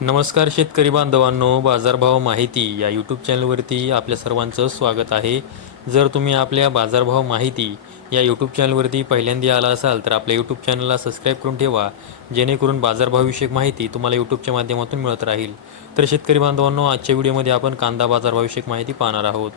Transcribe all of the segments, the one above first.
नमस्कार शेतकरी बांधवांनो, बाजारभाव माहिती या यूट्यूब चॅनलवरती आपल्या सर्वांचं स्वागत आहे. जर तुम्ही आपल्या बाजारभाव माहिती या यूट्यूब चॅनलवरती पहिल्यांदा आला असाल तर आपल्या यूट्यूब चॅनलला सबस्क्राईब करून ठेवा, जेणेकरून बाजारभावविषयक माहिती तुम्हाला यूट्यूबच्या माध्यमातून मिळत राहील. तर शेतकरी बांधवांनो, आजच्या व्हिडिओमध्ये आपण कांदा बाजारभावविषयक माहिती पाहणार आहोत.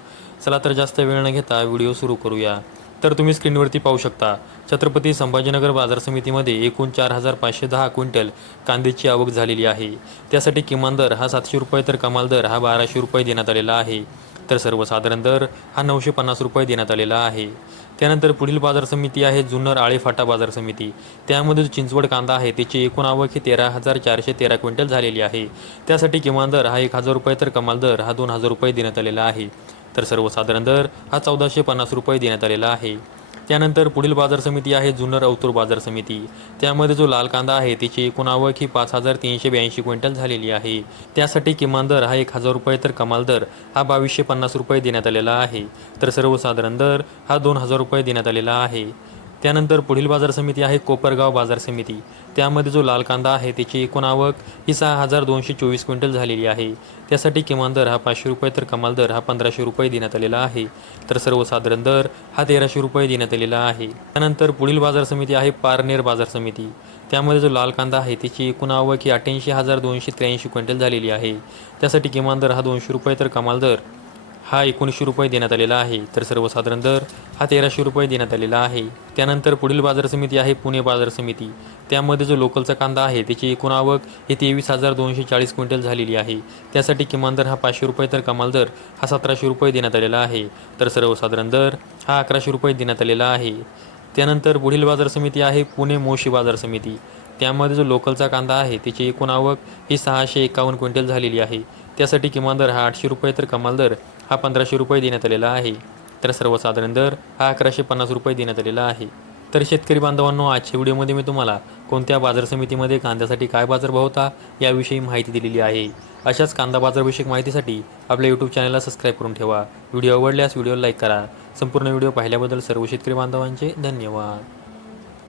चला तर जास्त वेळ न घेता व्हिडिओ सुरू करूया. तर तुम्ही स्क्रीनवरती पाहू शकता, छत्रपती संभाजीनगर बाजार समितीमध्ये एकूण 4,510 क्विंटल कांद्याची आवक झालेली आहे. त्यासाठी किमान दर हा 700 रुपये तर कमाल दर हा 1,200 रुपये देण्यात आलेला आहे. तर सर्वसाधारण दर हा 950 रुपये देण्यात आलेला आहे. त्यानंतर पुढील बाजार समिती आहे जुन्नर आळेफाटा बाजार समिती. त्यामध्ये जो चिंचवड कांदा आहे त्याची एकूण आवक ही 13,413 क्विंटल झालेली आहे. त्यासाठी किमान दर हा 1,000 रुपये तर कमाल दर हा 2,000 रुपये देण्यात आलेला आहे. तर सर्वसाधारण दर हा 1,450 रुपये देण्यात आलेला आहे. त्यानंतर पुढील बाजार समिती आहे जुन्नर औतूर बाजार समिती. त्यामध्ये जो लाल कांदा आहे त्याची एकूण आवक ही 5,382 क्विंटल झालेली आहे. त्यासाठी किमान दर हा 1,000 रुपये तर कमाल दर हा 2,250 रुपये देण्यात आलेला आहे. तर सर्वसाधारण दर हा 2,000 रुपये देण्यात आलेला आहे. त्यानंतर पुढील बाजार समिती आहे कोपरगाव बाजार समिती. त्यामध्ये जो लाल कांदा आहे त्याची एकूण आवक ही 6,224 क्विंटल झालेली आहे. त्यासाठी किमान दर हा 500 रुपये तर कमाल दर हा 1,500 रुपये देण्यात आलेला आहे. तर सर्वसाधारण दर हा 1,300 रुपये देण्यात आलेला आहे. त्यानंतर पुढील बाजार समिती आहे पारनेर बाजार समिती. त्यामध्ये जो लाल कांदा आहे त्याची एकूण आवक ही 88,283 क्विंटल झालेली आहे. त्यासाठी किमान दर हा 200 रुपये तर कमाल दर हा 1900 रुपये देण्यात आलेला आहे. तर सर्वसाधारण दर हा 1,300 रुपये देण्यात आलेला आहे. त्यानंतर पुढील बाजार समिती आहे पुणे बाजार समिती. त्यामध्ये जो लोकलचा कांदा आहे त्याची एकूण आवक ही 23,240 क्विंटल झालेली आहे. त्यासाठी किमान दर हा 500 रुपये तर कमाल दर हा 1,700 रुपये देण्यात आलेला आहे. तर सर्वसाधारण दर हा 1,100 रुपये देण्यात आलेला आहे. त्यानंतर पुढील बाजार समिती आहे पुणे मोशी बाजार समिती. त्यामध्ये जो लोकलचा कांदा आहे त्याची एकूण आवक ही 651 क्विंटल झालेली आहे. त्यासाठी किमान दर हा 800 रुपये तर कमाल दर हा 1,500 रुपये देण्यात आलेला आहे. तर सर्वसाधारण दर हा 1,150 रुपये देण्यात आलेला आहे. तर शेतकरी बांधवांनो, आजच्या व्हिडिओमध्ये मी तुम्हाला कोणत्या बाजार समितीमध्ये कांद्यासाठी काय बाजारभाव होता याविषयी माहिती दिलेली आहे. अशाच कांदा बाजारविषयक माहितीसाठी आपल्या यूट्यूब चॅनलला सबस्क्राईब करून ठेवा. व्हिडिओ आवडल्यास व्हिडिओला लाईक करा. संपूर्ण व्हिडिओ पाहिल्याबद्दल सर्व शेतकरी बांधवांचे धन्यवाद.